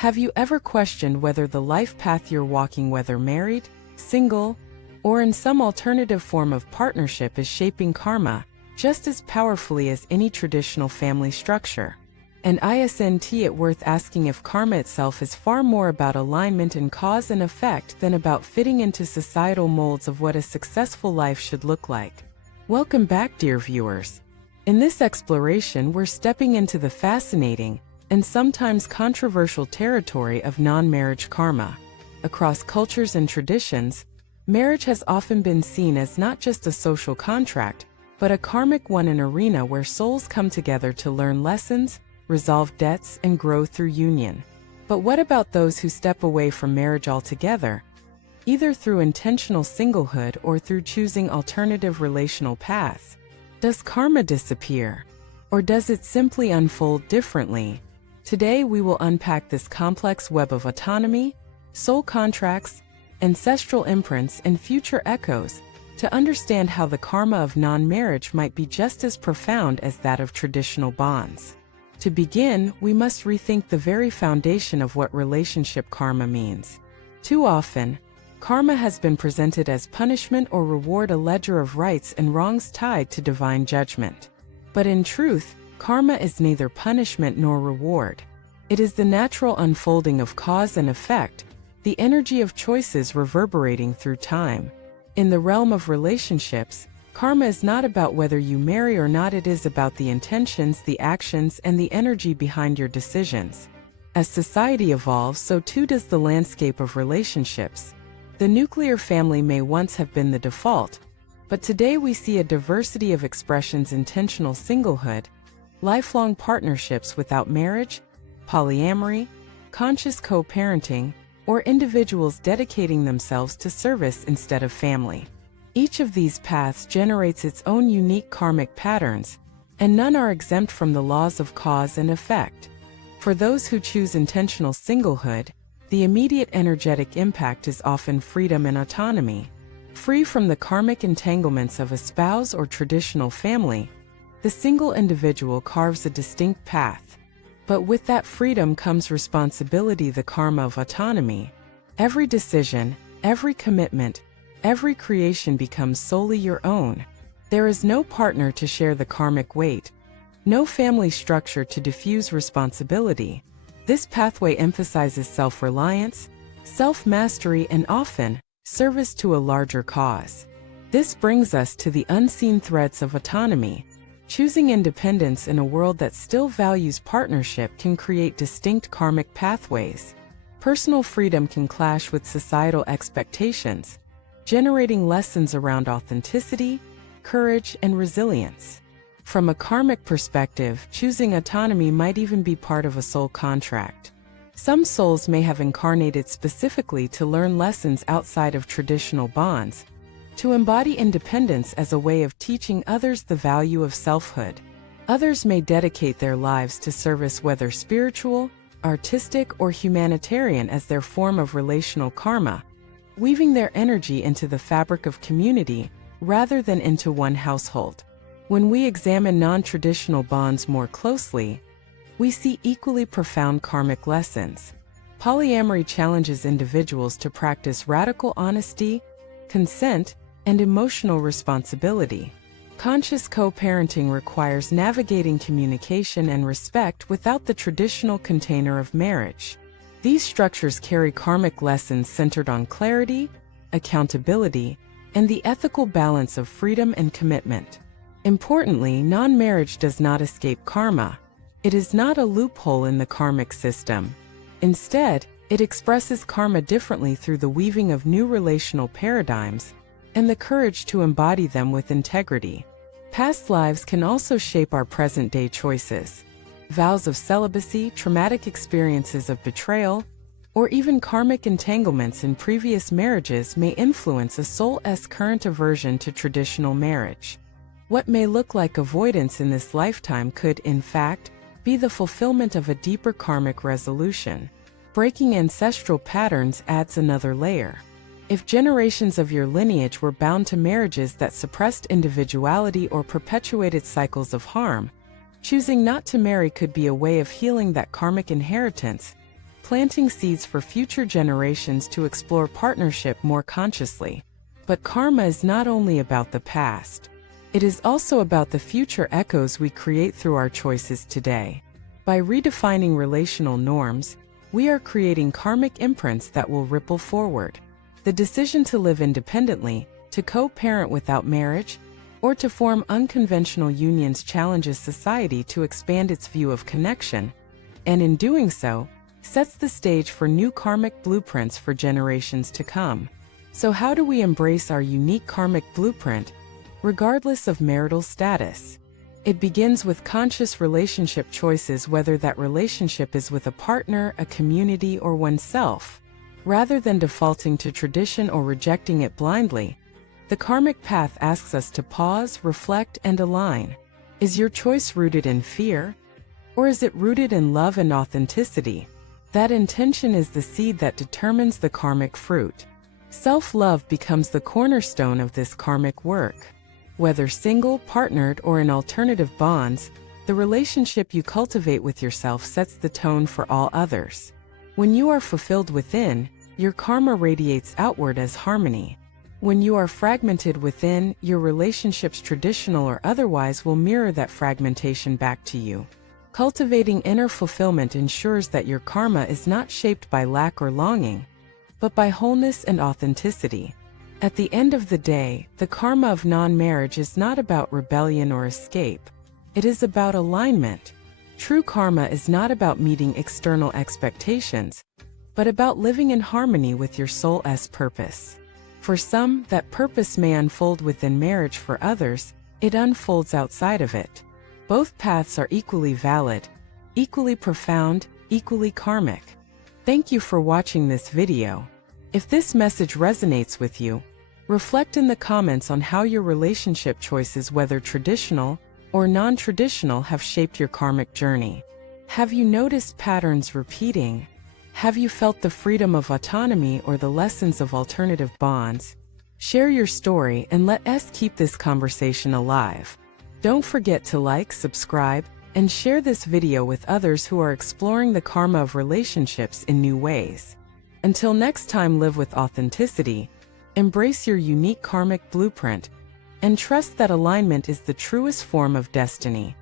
Have you ever questioned whether the life path you're walking, whether married, single, or in some alternative form of partnership, is shaping karma just as powerfully as any traditional family structure? And isn't it worth asking if karma itself is far more about alignment and cause and effect than about fitting into societal molds of what a successful life should look like? Welcome back, dear viewers. In this exploration, we're stepping into the fascinating and sometimes controversial territory of non-marriage karma. Across cultures and traditions, marriage has often been seen as not just a social contract, but a karmic one, an arena where souls come together to learn lessons, resolve debts, and grow through union. But what about those who step away from marriage altogether, either through intentional singlehood or through choosing alternative relational paths? Does karma disappear? Or does it simply unfold differently? Today we will unpack this complex web of autonomy, soul contracts, ancestral imprints, and future echoes to understand how the karma of non-marriage might be just as profound as that of traditional bonds. To begin, we must rethink the very foundation of what relationship karma means. Too often, karma has been presented as punishment or reward, a ledger of rights and wrongs tied to divine judgment. But in truth, karma is neither punishment nor reward. It is the natural unfolding of cause and effect, the energy of choices reverberating through time. In the realm of relationships, karma is not about whether you marry or not, it is about the intentions, the actions, and the energy behind your decisions. As society evolves, so too does the landscape of relationships. The nuclear family may once have been the default, but today we see a diversity of expressions: intentional singlehood, lifelong partnerships without marriage, polyamory, conscious co-parenting, or individuals dedicating themselves to service instead of family. Each of these paths generates its own unique karmic patterns, and none are exempt from the laws of cause and effect. For those who choose intentional singlehood, the immediate energetic impact is often freedom and autonomy. Free from the karmic entanglements of a spouse or traditional family, the single individual carves a distinct path. But with that freedom comes responsibility, the karma of autonomy. Every decision, every commitment, every creation becomes solely your own. There is no partner to share the karmic weight, no family structure to diffuse responsibility. This pathway emphasizes self-reliance, self-mastery, and often, service to a larger cause. This brings us to the unseen threads of autonomy. Choosing independence in a world that still values partnership can create distinct karmic pathways. Personal freedom can clash with societal expectations, generating lessons around authenticity, courage, and resilience. From a karmic perspective, choosing autonomy might even be part of a soul contract. Some souls may have incarnated specifically to learn lessons outside of traditional bonds, to embody independence as a way of teaching others the value of selfhood. Others may dedicate their lives to service, whether spiritual, artistic, or humanitarian, as their form of relational karma, weaving their energy into the fabric of community rather than into one household. When we examine non-traditional bonds more closely, we see equally profound karmic lessons. Polyamory challenges individuals to practice radical honesty, consent, and emotional responsibility. Conscious co-parenting requires navigating communication and respect without the traditional container of marriage. These structures carry karmic lessons centered on clarity, accountability, and the ethical balance of freedom and commitment. Importantly, non-marriage does not escape karma. It is not a loophole in the karmic system. Instead, it expresses karma differently through the weaving of new relational paradigms and the courage to embody them with integrity. Past lives can also shape our present-day choices. Vows of celibacy, traumatic experiences of betrayal, or even karmic entanglements in previous marriages may influence a soul's current aversion to traditional marriage. What may look like avoidance in this lifetime could, in fact, be the fulfillment of a deeper karmic resolution. Breaking ancestral patterns adds another layer. If generations of your lineage were bound to marriages that suppressed individuality or perpetuated cycles of harm, choosing not to marry could be a way of healing that karmic inheritance, planting seeds for future generations to explore partnership more consciously. But karma is not only about the past. It is also about the future echoes we create through our choices today. By redefining relational norms, we are creating karmic imprints that will ripple forward. The decision to live independently, to co-parent without marriage, or to form unconventional unions challenges society to expand its view of connection, and in doing so, sets the stage for new karmic blueprints for generations to come. So how do we embrace our unique karmic blueprint, regardless of marital status? It begins with conscious relationship choices, whether that relationship is with a partner, a community, or oneself. Rather than defaulting to tradition or rejecting it blindly, the karmic path asks us to pause, reflect, and align. Is your choice rooted in fear? Or is it rooted in love and authenticity? That intention is the seed that determines the karmic fruit. Self-love becomes the cornerstone of this karmic work. Whether single, partnered, or in alternative bonds, the relationship you cultivate with yourself sets the tone for all others. When you are fulfilled within, your karma radiates outward as harmony. When you are fragmented within, your relationships, traditional or otherwise, will mirror that fragmentation back to you. Cultivating inner fulfillment ensures that your karma is not shaped by lack or longing, but by wholeness and authenticity. At the end of the day, the karma of non-marriage is not about rebellion or escape. It is about alignment. True karma is not about meeting external expectations, but about living in harmony with your soul's purpose. For some, that purpose may unfold within marriage. For others, it unfolds outside of it. Both paths are equally valid, equally profound, equally karmic. Thank you for watching this video. If this message resonates with you, reflect in the comments on how your relationship choices, whether traditional or non-traditional, have shaped your karmic journey. Have you noticed patterns repeating? Have you felt the freedom of autonomy or the lessons of alternative bonds? Share your story and let us keep this conversation alive. Don't forget to like, subscribe, and share this video with others who are exploring the karma of relationships in new ways. Until next time, live with authenticity, embrace your unique karmic blueprint, and trust that alignment is the truest form of destiny.